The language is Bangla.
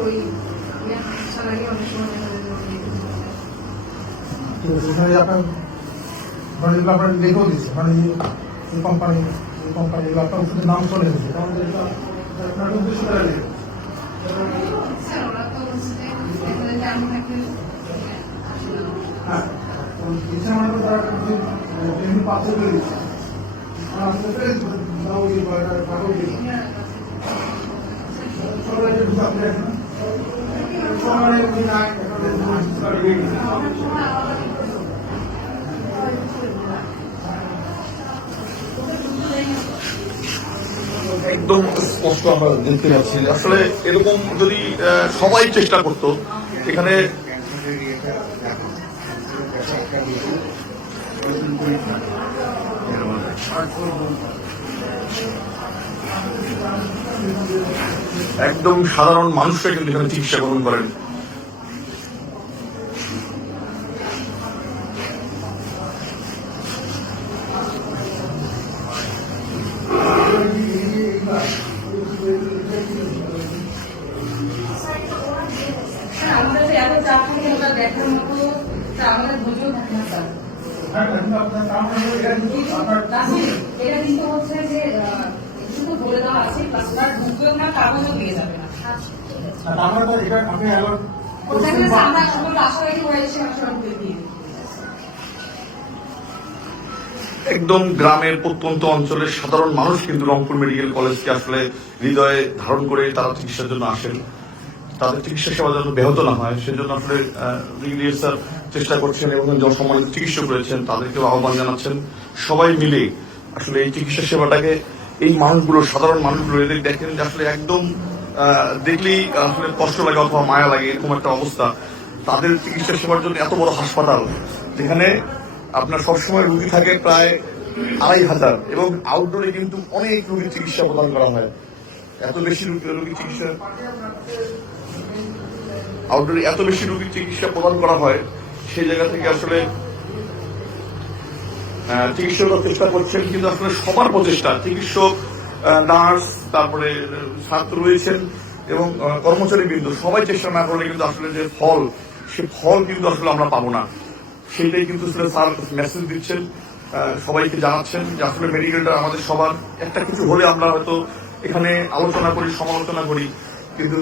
ওই আসার আগে অনেক সময় দেখা যায় এখানে আপনার মানে যেগুলো আপনার লেখেও দিচ্ছে মানে এই- এই কোম্পানি এই কোম্পানি এগুলো আপনার ওষুধের নাম চলে এসেছে। আপনার হ্যাঁ ইচ্ছা মানে তারা করে দিচ্ছে একদম স্পষ্ট আমরা দেখতে পাচ্ছি আসলে এরকম যদি সবাই চেষ্টা করতো এখানে একদম সাধারণ মানুষরা কিন্তু এখানে চিকিৎসা গ্রহণ করেন। স্যার। আমাদের ঢুকবেও না। কাগজও দিয়ে যাবে না দিই একদম গ্রামের প্রত্যন্ত অঞ্চলের সাধারণ মানুষ কিন্তু রংপুর মেডিকেল কলেজকে আসলে হৃদয়ে ধারণ করে তারা চিকিৎসার জন্য আসেন। তাদের চিকিৎসা সেবা যেন ব্যাহত না হয় সেজন্য আসলে ব্রিগেডিয়ার স্যার চেষ্টা করছেন এবং জনসম্মানিত চিকিৎসক রয়েছেন তাদেরকেও আহ্বান জানাচ্ছেন। সবাই মিলে আসলে এই চিকিৎসা সেবাটাকে এই মানুষগুলো, সাধারণ মানুষগুলো, এদের দেখেন যে আসলে একদম দেখলেই আসলে কষ্ট লাগে অথবা মায়া লাগে, এরকম একটা অবস্থা। তাদের চিকিৎসা সেবার জন্য এত বড় হাসপাতাল, যেখানে আপনার সবসময় রুগী থাকে প্রায় আড়াই হাজার এবং আউটডোরে কিন্তু অনেক রোগীর চিকিৎসা প্রদান করা হয়। এত বেশি রোগী- রোগীর চিকিৎসা আউটডোরে এত বেশি রুগীর চিকিৎসা প্রদান করা হয়, সেই জায়গা থেকে আসলে চিকিৎসকরা চেষ্টা করছেন, কিন্তু আসলে সবার প্রচেষ্টা। চিকিৎসক নার্স, তারপরে ছাত্র রয়েছেন এবং কর্মচারী বিন্দু সবাই চেষ্টা না করলে কিন্তু আসলে যে ফল, সে ফল কিন্তু আসলে আমরা পাবো না। সেইটাই কিন্তু স্যার মেসেজ দিচ্ছেন সবাইকে জানাচ্ছেন যে আসলে মেডিকেলটা আমাদের সবার। একটা কিছু হলে আমরা হয়তো এখানে আলোচনা করি, সমালোচনা করি, কিন্তু